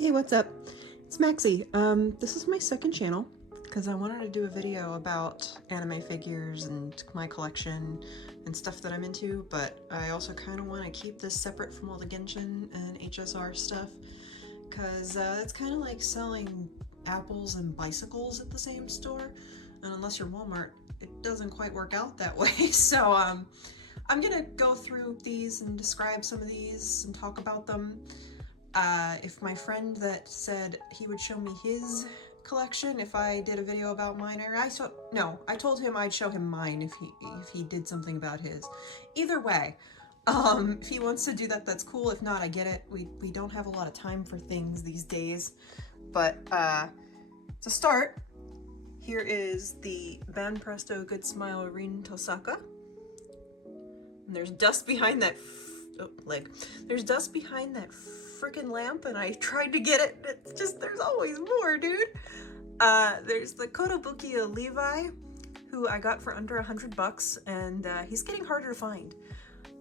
Hey, what's up? It's Maxie. This is my second channel because I wanted to do a video about anime figures and my collection and stuff that I'm into, but I also kind of want to keep this separate from all the Genshin and HSR stuff because it's kind of like selling apples and bicycles at the same store, and unless you're Walmart, it doesn't quite work out that way. So I'm gonna go through these and describe some of these and talk about them. If my friend that said he would show me his collection if I did a video about mine, or I told him I'd show him mine if he did something about his. Either way, if he wants to do that, that's cool. If not, I get it. We don't have a lot of time for things these days. But to start, here is the Ban Presto Good Smile Rin Tosaka. And there's dust behind that there's dust behind that freaking lamp, and I tried to get it. It's just, there's always more, dude. There's the Kotobukiya Levi, who I got for under $100, and he's getting harder to find,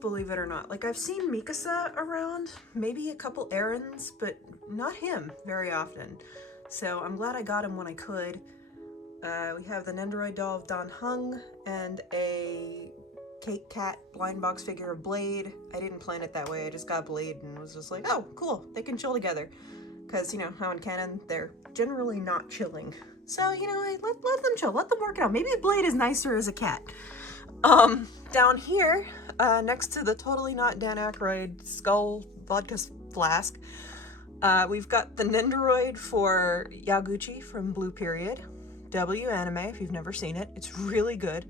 believe it or not. Like, I've seen Mikasa around, maybe a couple errands, but not him very often. So I'm glad I got him when I could. We have the Nendoroid doll of Dan Hung and a Cake Cat blind box figure of Blade. I didn't plan it that way, I just got Blade and was just like, oh, cool, they can chill together. Because, you know, how in canon, they're generally not chilling. So, you know, let them chill, let them work it out. Maybe Blade is nicer as a cat. Down here, next to the totally not Dan Aykroyd skull vodka flask, we've got the Nendoroid for Yaguchi from Blue Period. W anime, if you've never seen it. It's really good.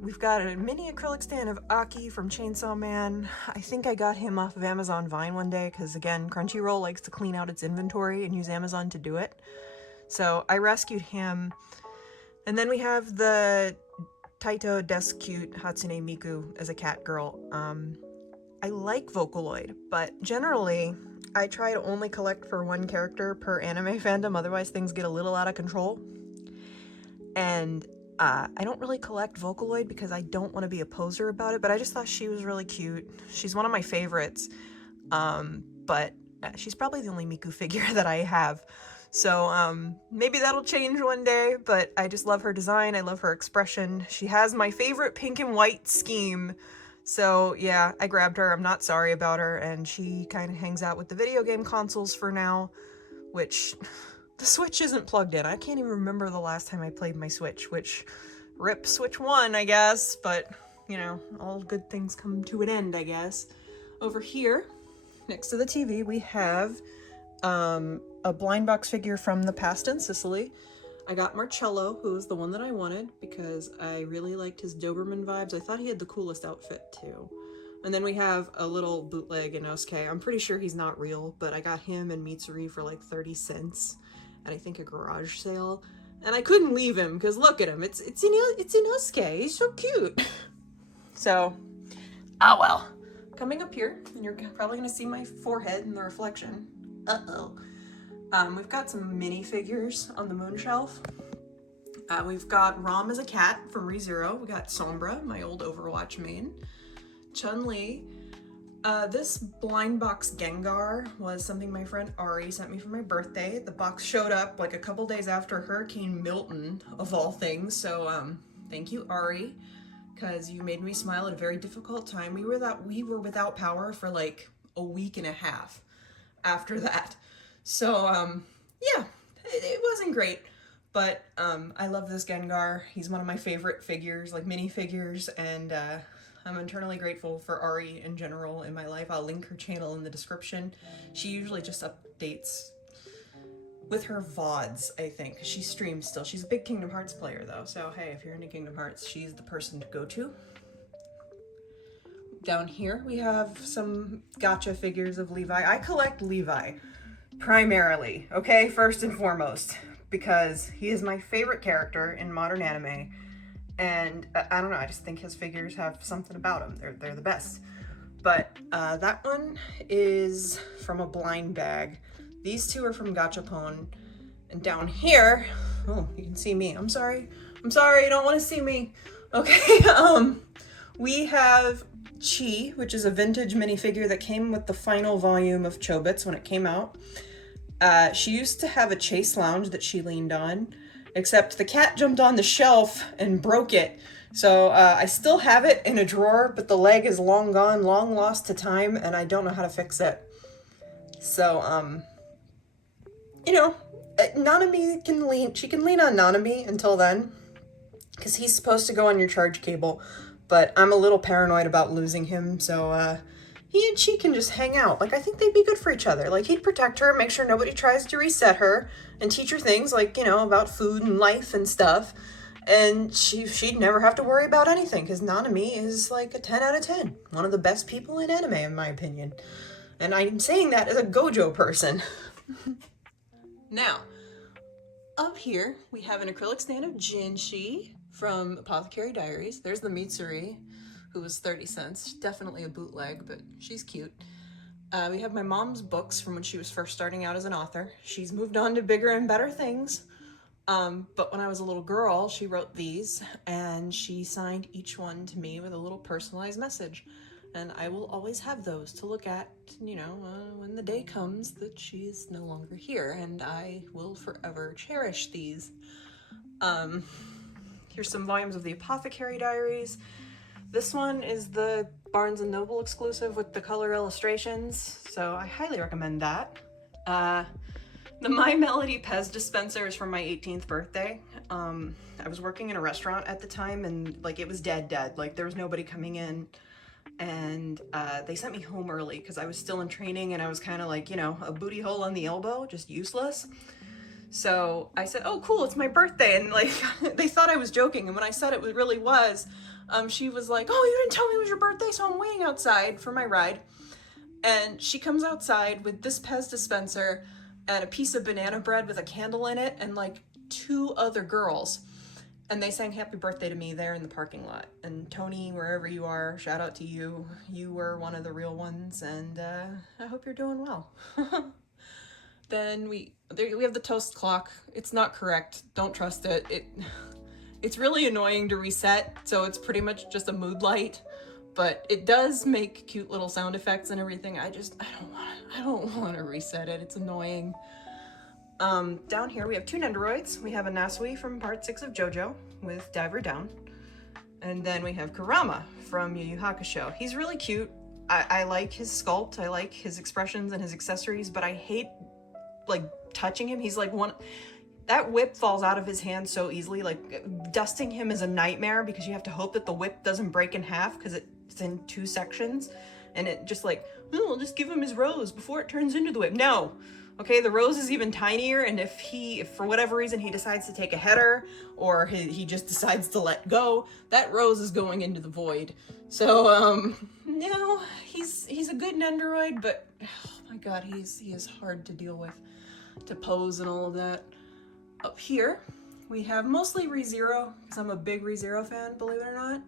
We've got a mini acrylic stand of Aki from Chainsaw Man. I think I got him off of Amazon Vine one day because, again, Crunchyroll likes to clean out its inventory and use Amazon to do it. So I rescued him. And then we have the Taito Desk Cute Hatsune Miku as a cat girl. I like Vocaloid, but generally I try to only collect for one character per anime fandom, otherwise things get a little out of control. And I don't really collect Vocaloid because I don't want to be a poser about it, but I just thought she was really cute. She's one of my favorites, but she's probably the only Miku figure that I have. So maybe that'll change one day, but I just love her design. I love her expression. She has my favorite pink and white scheme. So yeah, I grabbed her. I'm not sorry about her, and she kind of hangs out with the video game consoles for now, which... The Switch isn't plugged in. I can't even remember the last time I played my Switch, which, rip Switch 1, I guess, but, you know, all good things come to an end, I guess. Over here, next to the TV, we have a blind box figure from the past in Sicily. I got Marcello, who was the one that I wanted, because I really liked his Doberman vibes. I thought he had the coolest outfit, too. And then we have a little bootleg Inosuke. I'm pretty sure he's not real, but I got him and Mitsuri for like 30 cents. At I think a garage sale, and I couldn't leave him because look at him, it's Inosuke, he's so cute. So, oh well. Coming up here, and you're probably gonna see my forehead in the reflection. We've got some minifigures on the moon shelf. We've got Rom as a cat from ReZero. We got Sombra, my old Overwatch main. Chun-Li. This blind box Gengar was something my friend Ari sent me for my birthday. The box showed up like a couple days after Hurricane Milton, of all things. So, thank you, Ari, because you made me smile at a very difficult time. We were without power for like a week and a half after that. So, yeah, it wasn't great. But, I love this Gengar. He's one of my favorite figures, like mini figures, and, I'm eternally grateful for Ari in general in my life. I'll link her channel in the description. She usually just updates with her VODs, I think. She streams still. She's a big Kingdom Hearts player though, so hey, if you're into Kingdom Hearts, she's the person to go to. Down here we have some gacha figures of Levi. I collect Levi, primarily, okay? First and foremost, because he is my favorite character in modern anime. And I don't know, I just think his figures have something about them. They're the best. But that one is from a blind bag. These two are from Gachapon. And down here, oh, you can see me. I'm sorry, you don't want to see me. Okay, we have Chi, which is a vintage minifigure that came with the final volume of Chobits when it came out. She used to have a chase lounge that she leaned on, except the cat jumped on the shelf and broke it. So I still have it in a drawer, but the leg is long gone, long lost to time, and I don't know how to fix it. So, you know, Nanami she can lean on Nanami until then, because he's supposed to go on your charge cable, but I'm a little paranoid about losing him, so he and she can just hang out. Like, I think they'd be good for each other. Like, he'd protect her, make sure nobody tries to reset her, and teach her things like, you know, about food and life and stuff. And she'd never have to worry about anything, because Nanami is like a 10 out of 10. One of the best people in anime, in my opinion. And I'm saying that as a Gojo person. Now, up here, we have an acrylic stand of Jinshi from Apothecary Diaries. There's the Mitsuri, who was 30 cents. Definitely a bootleg, but she's cute. We have my mom's books from when she was first starting out as an author. She's moved on to bigger and better things. But when I was a little girl, she wrote these, and she signed each one to me with a little personalized message. And I will always have those to look at, you know, when the day comes that she's no longer here, and I will forever cherish these. Here's some volumes of the Apothecary Diaries. This one is the Barnes & Noble exclusive with the color illustrations, so I highly recommend that. The My Melody Pez dispenser is from my 18th birthday. I was working in a restaurant at the time, and like it was dead. Like there was nobody coming in. And they sent me home early because I was still in training, and I was kind of like, you know, a booty hole on the elbow, just useless. So I said, oh cool, it's my birthday, and like they thought I was joking, and when I said it really was, she was like, oh, you didn't tell me it was your birthday, so I'm waiting outside for my ride. And she comes outside with this Pez dispenser and a piece of banana bread with a candle in it, and like 2 other girls. And they sang happy birthday to me there in the parking lot. And Tony, wherever you are, shout out to you. You were one of the real ones, and I hope you're doing well. Then we have the toast clock. It's not correct. Don't trust it. It's really annoying to reset, so it's pretty much just a mood light. But it does make cute little sound effects and everything. I don't want to reset it. It's annoying. Down here we have 2 Nendoroids. We have a Nasui from part 6 of JoJo with Diver Down. And then we have Kurama from Yu Yu Hakusho. He's really cute. I like his sculpt. I like his expressions and his accessories, but I hate like touching him. He's like that whip falls out of his hand so easily. Like dusting him is a nightmare because you have to hope that the whip doesn't break in half because it's in 2 sections. And it just like, oh, I'll just give him his rose before it turns into the whip. No. Okay, the rose is even tinier, and if for whatever reason he decides to take a header, or he just decides to let go, that rose is going into the void. So, no, he's a good Nendoroid, but oh my god, he is hard to deal with, to pose and all of that. Up here, we have mostly ReZero, because I'm a big ReZero fan, believe it or not.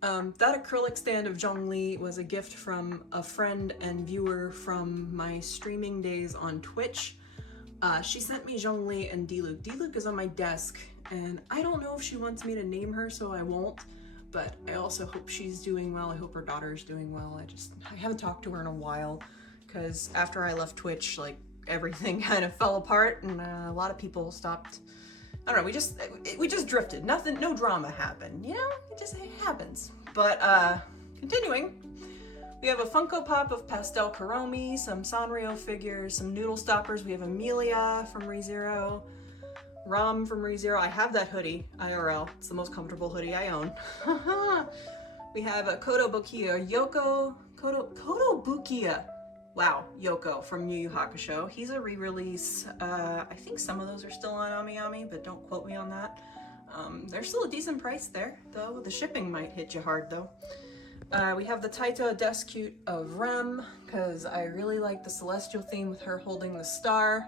That acrylic stand of Zhongli was a gift from a friend and viewer from my streaming days on Twitch. She sent me Zhongli and Diluc. Diluc is on my desk, and I don't know if she wants me to name her, so I won't. But I also hope she's doing well. I hope her daughter's doing well. I haven't talked to her in a while, because after I left Twitch, like, everything kind of fell apart, and a lot of people stopped. I don't know, we just drifted. Nothing, no drama happened, you know? It happens. But, continuing, we have a Funko Pop of Pastel Kuromi, some Sanrio figures, some Noodle Stoppers. We have Amelia from ReZero, Rom from ReZero. I have that hoodie, IRL. It's the most comfortable hoodie I own. We have a Kotobukiya Kotobukiya. Wow, Yoko from Yu Yu Hakusho. He's a re-release. I think some of those are still on AmiAmi, but don't quote me on that. There's still a decent price there, though. The shipping might hit you hard, though. We have the Taito Deskute of Rem, because I really like the celestial theme with her holding the star.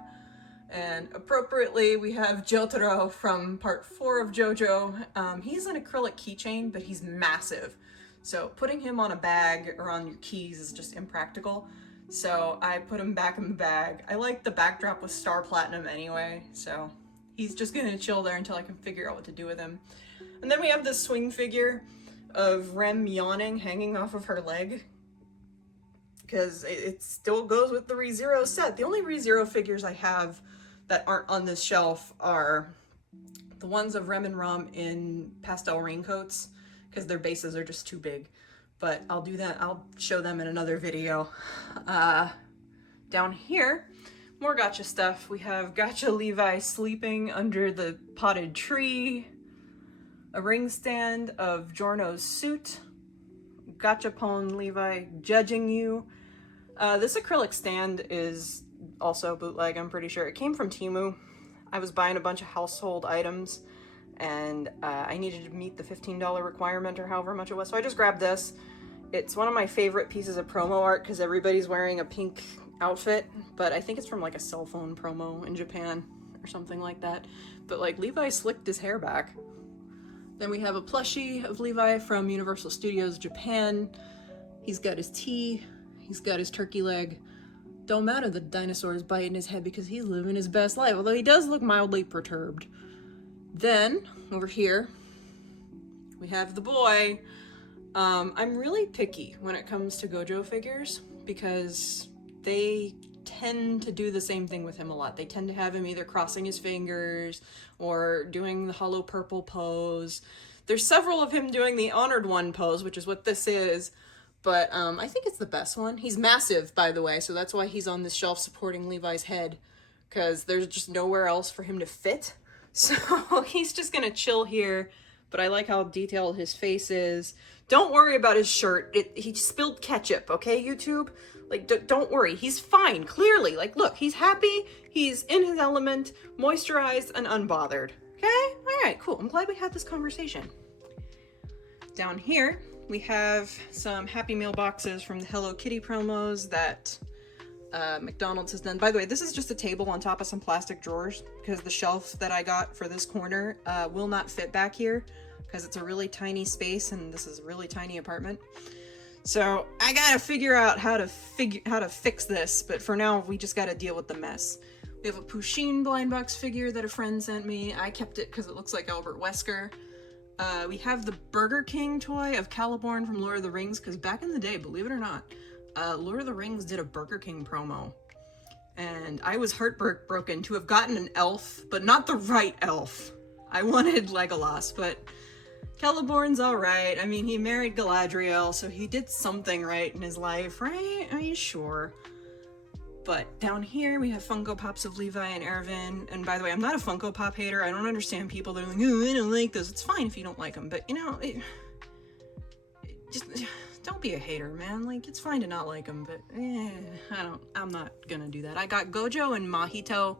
And appropriately, we have Jotaro from part 4 of JoJo. He's an acrylic keychain, but he's massive. So putting him on a bag or on your keys is just impractical. So I put him back in the bag. I like the backdrop with Star Platinum anyway, so he's just gonna chill there until I can figure out what to do with him. And then we have this swing figure of Rem yawning hanging off of her leg, because it still goes with the ReZero set. The only ReZero figures I have that aren't on this shelf are the ones of Rem and Rom in pastel raincoats, because their bases are just too big. But I'll do that, I'll show them in another video. Down here, more gacha stuff. We have Gacha Levi sleeping under the potted tree, a ring stand of Giorno's suit, Gachapon Levi judging you. This acrylic stand is also bootleg, I'm pretty sure. It came from Temu. I was buying a bunch of household items and I needed to meet the $15 requirement or however much it was, so I just grabbed this. It's one of my favorite pieces of promo art because everybody's wearing a pink outfit, but I think it's from like a cell phone promo in Japan or something like that. But like Levi slicked his hair back. Then we have a plushie of Levi from Universal Studios Japan. He's got his tea, he's got his turkey leg. Don't matter the dinosaur is biting his head because he's living his best life, although he does look mildly perturbed. Then, over here, we have the boy. I'm really picky when it comes to Gojo figures because they tend to do the same thing with him a lot. They tend to have him either crossing his fingers or doing the hollow purple pose. There's several of him doing the honored one pose, which is what this is, but I think it's the best one. He's massive, by the way, so that's why he's on this shelf supporting Levi's head, because there's just nowhere else for him to fit. So he's just gonna chill here, but I like how detailed his face is. Don't worry about his shirt. He spilled ketchup, okay, YouTube? Like, don't worry. He's fine, clearly. Like, look, he's happy. He's in his element, moisturized, and unbothered. Okay? All right, cool. I'm glad we had this conversation. Down here, we have some Happy Meal boxes from the Hello Kitty promos that McDonald's has done. By the way, this is just a table on top of some plastic drawers because the shelf that I got for this corner will not fit back here because it's a really tiny space and this is a really tiny apartment. So I gotta figure out how to fix this, but for now we just gotta deal with the mess. We have a Pusheen blind box figure that a friend sent me. I kept it because it looks like Albert Wesker. We have the Burger King toy of Caliborn from Lord of the Rings, because back in the day, believe it or not, Lord of the Rings did a Burger King promo. And I was heartbroken to have gotten an elf, but not the right elf. I wanted Legolas, but Celeborn's alright. I mean, he married Galadriel, so he did something right in his life, right? I mean, sure. But down here, we have Funko Pops of Levi and Erwin. And by the way, I'm not a Funko Pop hater. I don't understand people that are like, oh, I don't like this. It's fine if you don't like them, but you know, just don't be a hater, man. Like, it's fine to not like them, but I'm not gonna do that. I got Gojo and Mahito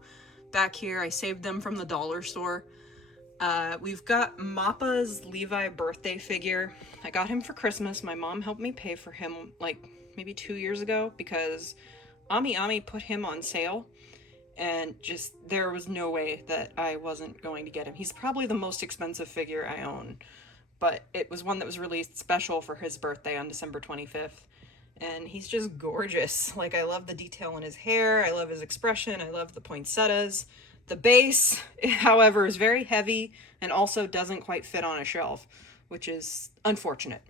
back here. I saved them from the dollar store. We've got Mappa's Levi birthday figure. I got him for Christmas. My mom helped me pay for him like maybe 2 years ago because Ami put him on sale and just there was no way that I wasn't going to get him. He's probably the most expensive figure I own, but it was one that was released special for his birthday on December 25th. And he's just gorgeous. Like, I love the detail in his hair. I love his expression. I love the poinsettias. The base, however, is very heavy and also doesn't quite fit on a shelf, which is unfortunate.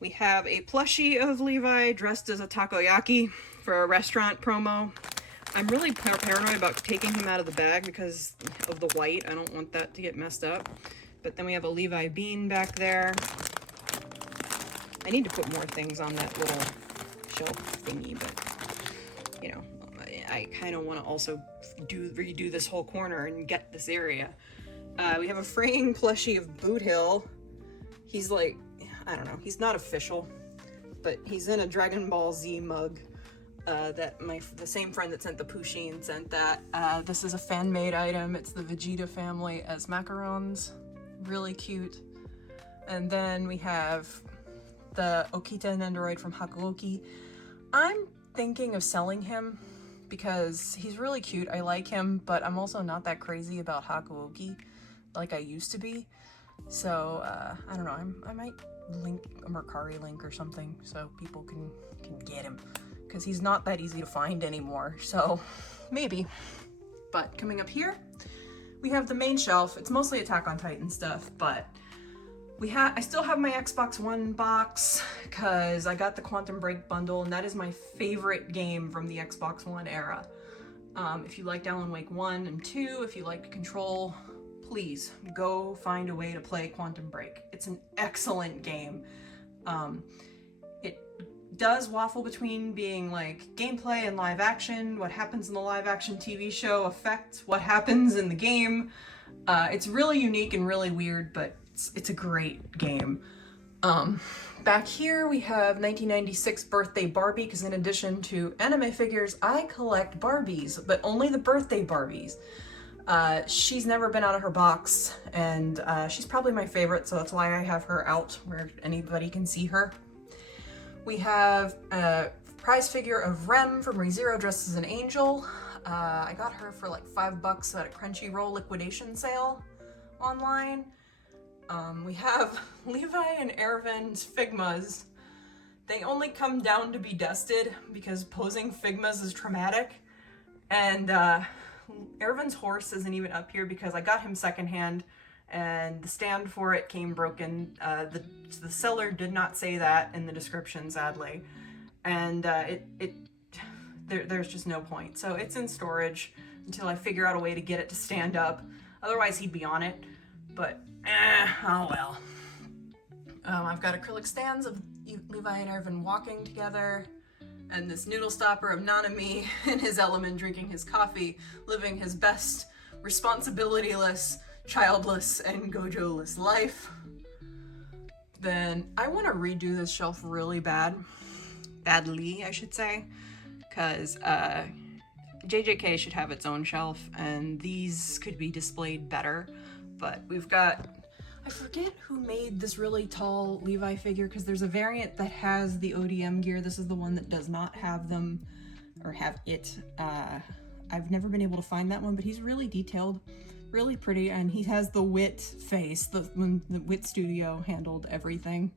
We have a plushie of Levi dressed as a takoyaki for a restaurant promo. I'm really paranoid about taking him out of the bag because of the white. I don't want that to get messed up. But then we have a Levi bean back there. I need to put more things on that little shelf thingy, but, you know, I kind of want to also redo this whole corner and get this area. We have a fraying plushie of Boot Hill. He's like, I don't know, he's not official, but he's in a Dragon Ball Z mug that the same friend that sent the Pusheen sent that. This is a fan-made item. It's the Vegeta family as macarons. Really cute. And then we have the Okita Nendoroid from Hakuoki. I'm thinking of selling him because he's really cute. I like him, but I'm also not that crazy about Hakuoki like I used to be. So, I don't know, I might link a Mercari link or something so people can get him, because he's not that easy to find anymore, so maybe. But coming up here, we have the main shelf. It's mostly Attack on Titan stuff, but I still have my Xbox One box because I got the Quantum Break bundle, and that is my favorite game from the Xbox One era. If you liked Alan Wake 1 and 2, if you liked Control, please go find a way to play Quantum Break. It's an excellent game. It does waffle between being like gameplay and live action. What happens in the live action TV show affects what happens in the game. It's really unique and really weird, but it's a great game. Back here we have 1996 birthday Barbie, because in addition to anime figures, I collect Barbies, but only the birthday Barbies. She's never been out of her box, and she's probably my favorite, so that's why I have her out where anybody can see her. We have a prize figure of Rem from ReZero dressed as an angel. I got her for like $5 at a Crunchyroll liquidation sale online. We have Levi and Ervin's Figmas. They only come down to be dusted because posing Figmas is traumatic. And Ervin's horse isn't even up here because I got him secondhand and the stand for it came broken. The seller did not say that in the description, sadly. And there's just no point. So it's in storage until I figure out a way to get it to stand up. Otherwise he'd be on it, but oh well. I've got acrylic stands of Levi and Ervin walking together, and this noodle stopper of Nanami in his element, drinking his coffee, living his best responsibility-less, childless, and gojo-less life. Then I want to redo this shelf really badly, I should say, because JJK should have its own shelf, and these could be displayed better. But we've got, I forget who made this really tall Levi figure, because there's a variant that has the ODM gear. This is the one that does not have them, or have it. I've never been able to find that one, but he's really detailed, really pretty, and he has the Wit face, when the Wit Studio handled everything.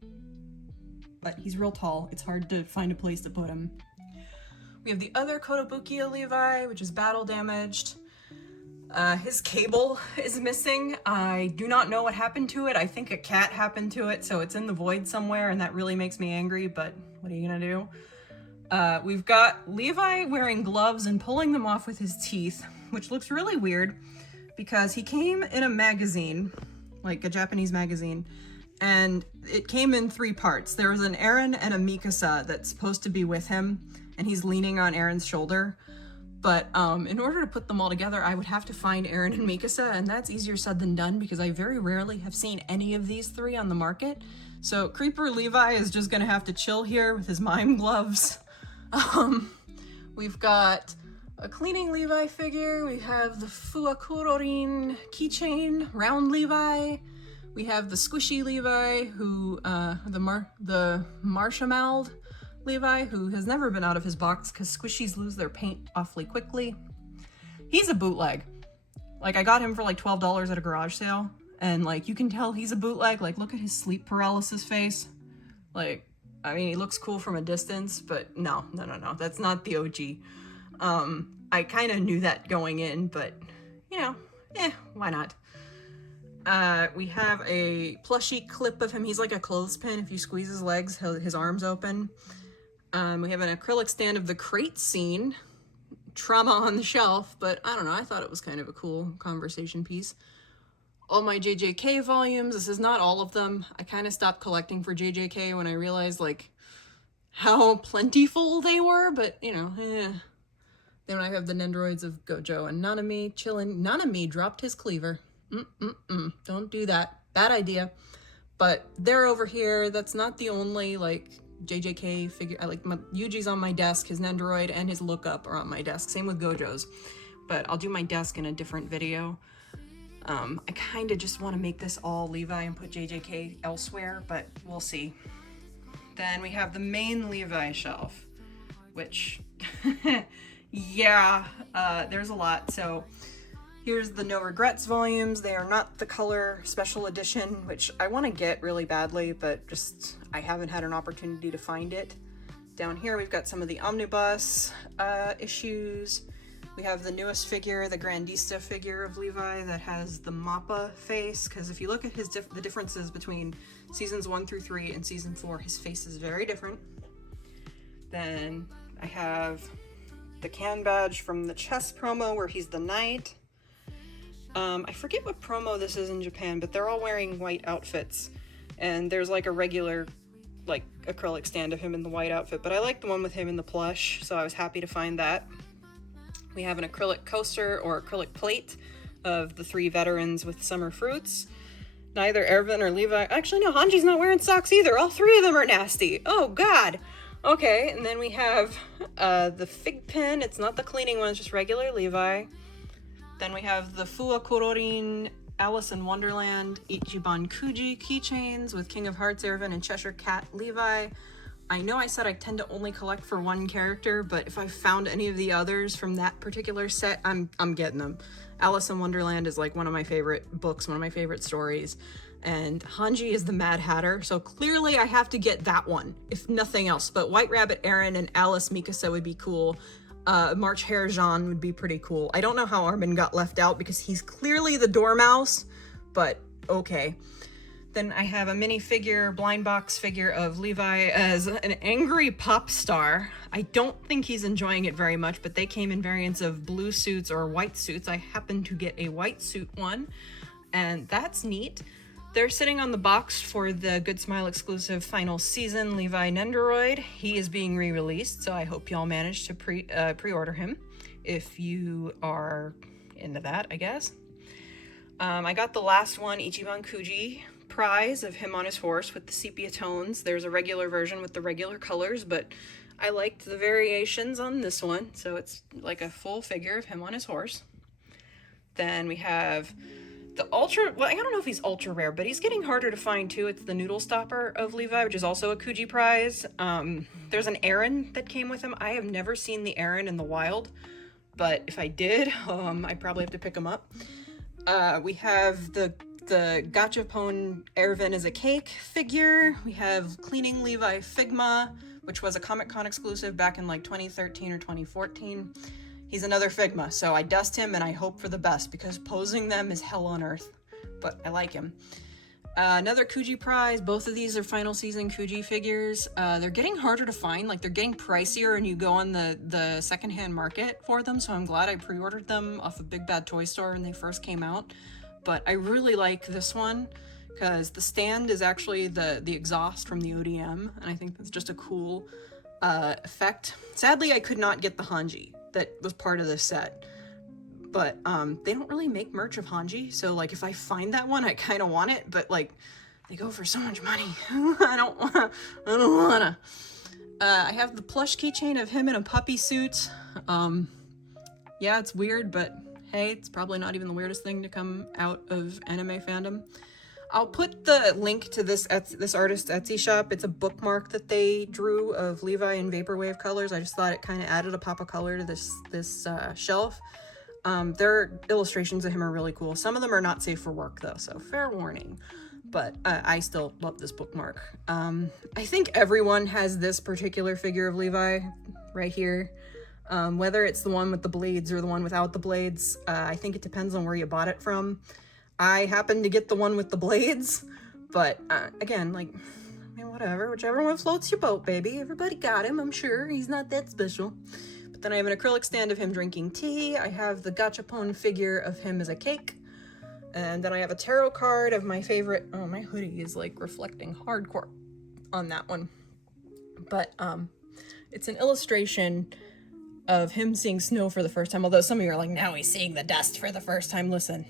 But he's real tall. It's hard to find a place to put him. We have the other Kotobukiya Levi, which is battle damaged. His cable is missing. I do not know what happened to it. I think a cat happened to it, so it's in the void somewhere, and that really makes me angry, but what are you gonna do? We've got Levi wearing gloves and pulling them off with his teeth, which looks really weird because he came in a magazine, like a Japanese magazine, and it came in 3 parts. There was an Eren and a Mikasa that's supposed to be with him, and he's leaning on Eren's shoulder. But in order to put them all together, I would have to find Eren and Mikasa, and that's easier said than done because I very rarely have seen any of these 3 on the market. So Creeper Levi is just gonna have to chill here with his mime gloves. We've got a cleaning Levi figure. We have the Fuakurorin keychain, round Levi. We have the squishy Levi, who the Marshmallow Levi, who has never been out of his box because squishies lose their paint awfully quickly. He's a bootleg. Like, I got him for like $12 at a garage sale, and like, you can tell he's a bootleg. Like, look at his sleep paralysis face. Like, I mean, he looks cool from a distance, but no, that's not the OG. I kind of knew that going in, but you know, why not? We have a plushie clip of him. He's like a clothespin. If you squeeze his legs, his arms open. We have an acrylic stand of the crate scene, trauma on the shelf, but I don't know, I thought it was kind of a cool conversation piece. All my JJK volumes, this is not all of them. I kind of stopped collecting for JJK when I realized like how plentiful they were, but you know, Then I have the Nendoroids of Gojo and Nanami chilling. Nanami dropped his cleaver. Don't do that. Bad idea. But they're over here. That's not the only like JJK figure. I like my Yuji's on my desk. His Nendoroid and his Lookup are on my desk. Same with Gojo's. But I'll do my desk in a different video. I kind of just want to make this all Levi and put JJK elsewhere, but we'll see. Then we have the main Levi shelf, which, yeah, there's a lot. So here's the No Regrets volumes. They are not the color special edition, which I want to get really badly, but just I haven't had an opportunity to find it. Down here we've got some of the omnibus issues. We have the newest figure, the Grandista figure of Levi that has the Mappa face, because if you look at the differences between seasons 1 through 3 and season 4, his face is very different. Then I have the can badge from the chess promo where he's the knight. I forget what promo this is in Japan, but they're all wearing white outfits. And there's like a regular, like, acrylic stand of him in the white outfit, but I like the one with him in the plush, so I was happy to find that. We have an acrylic coaster or acrylic plate of the 3 veterans with summer fruits. Neither Erwin or Levi, actually no, Hanji's not wearing socks either. All 3 of them are nasty. Oh God. Okay, and then we have the fig pin. It's not the cleaning one, it's just regular Levi. Then we have the Fua Kororin Alice in Wonderland Ichiban Kuji keychains with King of Hearts Erwin and Cheshire Cat Levi. I know I said I tend to only collect for one character, but if I found any of the others from that particular set, I'm getting them. Alice in Wonderland is like one of my favorite books, one of my favorite stories. And Hanji is the Mad Hatter, so clearly I have to get that one, if nothing else. But White Rabbit Aaron and Alice Mikasa would be cool. March Hare Jean would be pretty cool. I don't know how Armin got left out because he's clearly the Dormouse, but okay. Then I have a minifigure, blind box figure of Levi as an angry pop star. I don't think he's enjoying it very much, but they came in variants of blue suits or white suits. I happen to get a white suit one, and that's neat. They're sitting on the box for the Good Smile exclusive final season Levi Nendoroid. He is being re-released, so I hope y'all manage to pre-order him if you are into that, I guess. I got the last one, Ichiban Kuji prize of him on his horse with the sepia tones. There's a regular version with the regular colors, but I liked the variations on this one, so it's like a full figure of him on his horse. Then we have the ultra, well, I don't know if he's ultra rare, but he's getting harder to find too. It's the Noodle Stopper of Levi, which is also a Kuji prize. There's an Aaron that came with him. I have never seen the Aaron in the wild, but if I did, I probably have to pick him up. We have the Gachapon Erwin as a cake figure. We have Cleaning Levi Figma, which was a Comic-Con exclusive back in like 2013 or 2014. He's another Figma, so I dust him and I hope for the best because posing them is hell on earth, but I like him. Another Kuji prize. Both of these are final season Kuji figures. They're getting harder to find, like they're getting pricier and you go on the secondhand market for them, so I'm glad I pre-ordered them off of Big Bad Toy Store when they first came out. But I really like this one because the stand is actually the exhaust from the ODM, and I think that's just a cool effect. Sadly, I could not get the Hanji that was part of this set, but they don't really make merch of Hanji, so like if I find that one, I kind of want it, but like they go for so much money. I don't wanna. I have the plush keychain of him in a puppy suit. Yeah, it's weird, but hey, it's probably not even the weirdest thing to come out of anime fandom. I'll put the link to this artist's Etsy shop. It's a bookmark that they drew of Levi in Vaporwave colors. I just thought it kind of added a pop of color to this shelf. Their illustrations of him are really cool. Some of them are not safe for work though, so fair warning. But I still love this bookmark. I think everyone has this particular figure of Levi right here. Whether it's the one with the blades or the one without the blades, I think it depends on where you bought it from. I happen to get the one with the blades, but again, like, I mean, whatever, whichever one floats your boat, baby. Everybody got him, I'm sure. He's not that special. But then I have an acrylic stand of him drinking tea. I have the Gachapon figure of him as a cake. And then I have a tarot card of my favorite. Oh, my hoodie is like reflecting hardcore on that one. But it's an illustration of him seeing snow for the first time. Although some of you are like, now he's seeing the dust for the first time. Listen,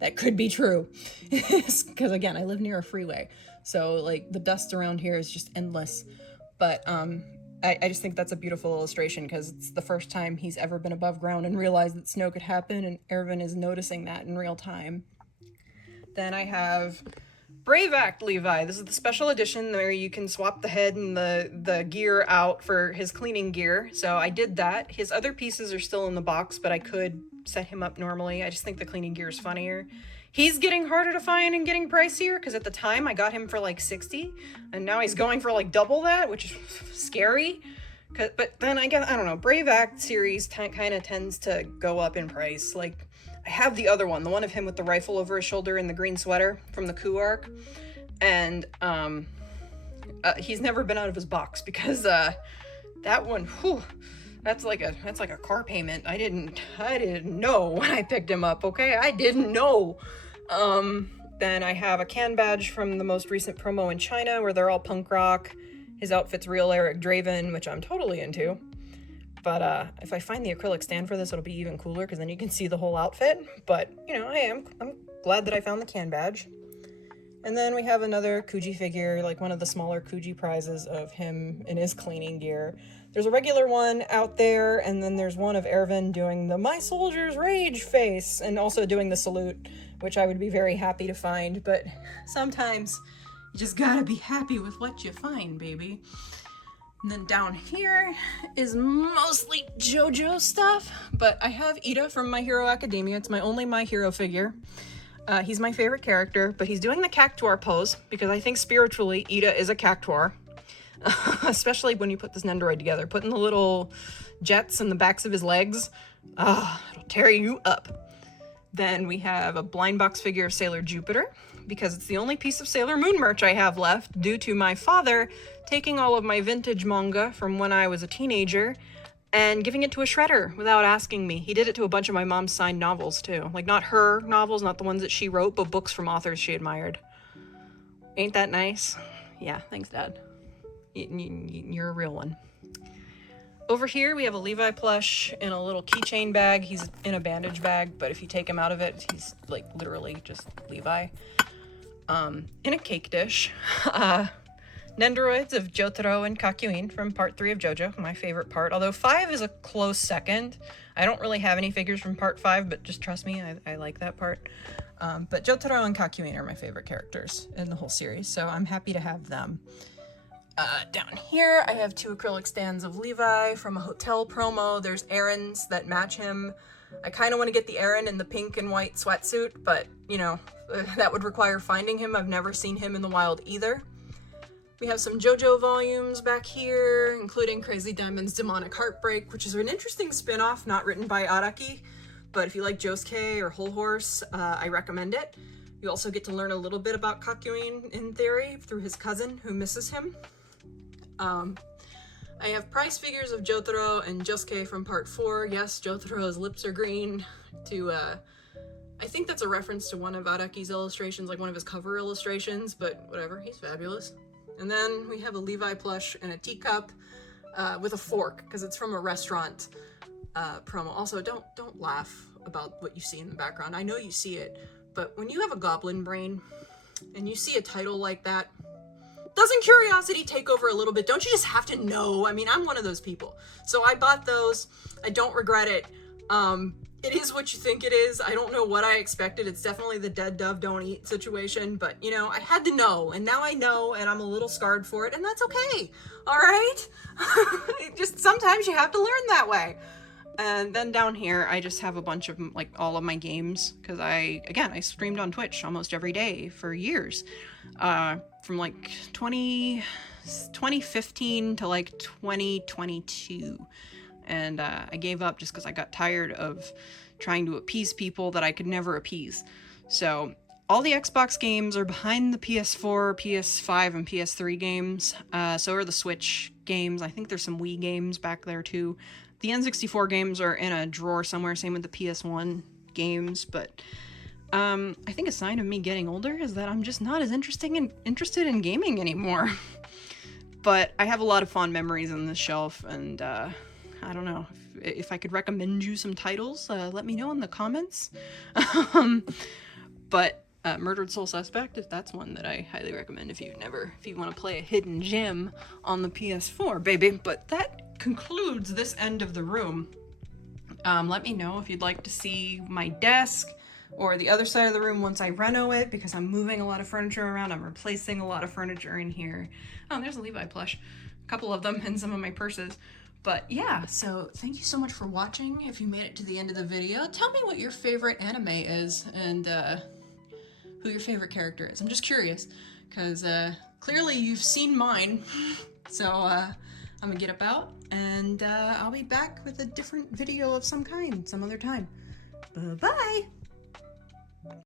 that could be true. Because again, I live near a freeway. So like the dust around here is just endless. But I just think that's a beautiful illustration because it's the first time he's ever been above ground and realized that snow could happen, and Erwin is noticing that in real time. Then I have Brave Act Levi. This is the special edition where you can swap the head and the gear out for his cleaning gear. So I did that. His other pieces are still in the box, but I could set him up normally. I just think the cleaning gear is funnier. He's getting harder to find and getting pricier because at the time I got him for like $60 and now he's going for like double that, which is scary But then I guess, I don't know, Brave Act series kind of tends to go up in price. Like, I have the other one, the one of him with the rifle over his shoulder and the green sweater from the Coup arc. And he's never been out of his box because that one, whew, that's like a car payment. I didn't know when I picked him up, okay? I didn't know. Then I have a can badge from the most recent promo in China where they're all punk rock. His outfit's real Eric Draven, which I'm totally into. But if I find the acrylic stand for this, it'll be even cooler because then you can see the whole outfit. But, you know, I'm glad that I found the can badge. And then we have another Kuji figure, like one of the smaller Kuji prizes of him in his cleaning gear. There's a regular one out there, and then there's one of Erwin doing the My Soldier's Rage face, and also doing the salute, which I would be very happy to find, but sometimes you just gotta be happy with what you find, baby. And then down here is mostly JoJo stuff, but I have Ida from My Hero Academia. It's my only My Hero figure. He's my favorite character, but he's doing the cactuar pose because I think spiritually Ida is a cactuar. Especially when you put this Nendoroid together. Putting the little jets in the backs of his legs, it'll tear you up. Then we have a blind box figure of Sailor Jupiter, because it's the only piece of Sailor Moon merch I have left, due to my father taking all of my vintage manga from when I was a teenager and giving it to a shredder without asking me. He did it to a bunch of my mom's signed novels, too. Like, not her novels, not the ones that she wrote, but books from authors she admired. Ain't that nice? Yeah, thanks, Dad. You're a real one. Over here, we have a Levi plush in a little keychain bag. He's in a bandage bag, but if you take him out of it, he's, like, literally just Levi. In a cake dish. Nendoroids of Jotaro and Kakyoin from part 3 of JoJo, my favorite part. Although 5 is a close second. I don't really have any figures from part 5, but just trust me, I like that part. But Jotaro and Kakyoin are my favorite characters in the whole series, so I'm happy to have them. Down here, I have 2 acrylic stands of Levi from a hotel promo. There's Erin's that match him. I kind of want to get the Erin in the pink and white sweatsuit, but, you know, that would require finding him. I've never seen him in the wild either. We have some JoJo volumes back here, including Crazy Diamond's Demonic Heartbreak, which is an interesting spin-off not written by Araki, but if you like Josuke or Whole Horse, I recommend it. You also get to learn a little bit about Kakyoin, in theory, through his cousin, who misses him. I have price figures of Jotaro and Josuke from part 4. Yes, Jotaro's lips are green I think that's a reference to one of Araki's illustrations, like one of his cover illustrations, but whatever, he's fabulous. And then we have a Levi plush and a teacup with a fork, because it's from a restaurant promo. Also, don't laugh about what you see in the background. I know you see it, but when you have a goblin brain and you see a title like that, doesn't curiosity take over a little bit? Don't you just have to know? I mean, I'm one of those people. So I bought those. I don't regret it. It is what you think it is. I don't know what I expected. It's definitely the dead dove don't eat situation, but you know, I had to know, and now I know, and I'm a little scarred for it, and that's okay. All right? Just sometimes you have to learn that way. And then down here, I just have a bunch of, like, all of my games, because I streamed on Twitch almost every day for years. From, like, 2015 to, like, 2022. And I gave up just because I got tired of trying to appease people that I could never appease. So all the Xbox games are behind the PS4, PS5, and PS3 games. So are the Switch games. I think there's some Wii games back there too. The N64 games are in a drawer somewhere, same with the PS1 games. But I think a sign of me getting older is that I'm just not as interested in gaming anymore. But I have a lot of fond memories on this shelf, and I don't know, if I could recommend you some titles, let me know in the comments. But Murdered Soul Suspect, if that's one that I highly recommend if you want to play a hidden gem on the PS4, baby. But that concludes this end of the room. Let me know if you'd like to see my desk or the other side of the room once I reno it, because I'm moving a lot of furniture around. I'm replacing a lot of furniture in here. Oh, there's a Levi plush. A couple of them in some of my purses. But yeah, so thank you so much for watching. If you made it to the end of the video, tell me what your favorite anime is and who your favorite character is. I'm just curious, because clearly you've seen mine. So I'm gonna get up out, and I'll be back with a different video of some kind some other time. Bye-bye!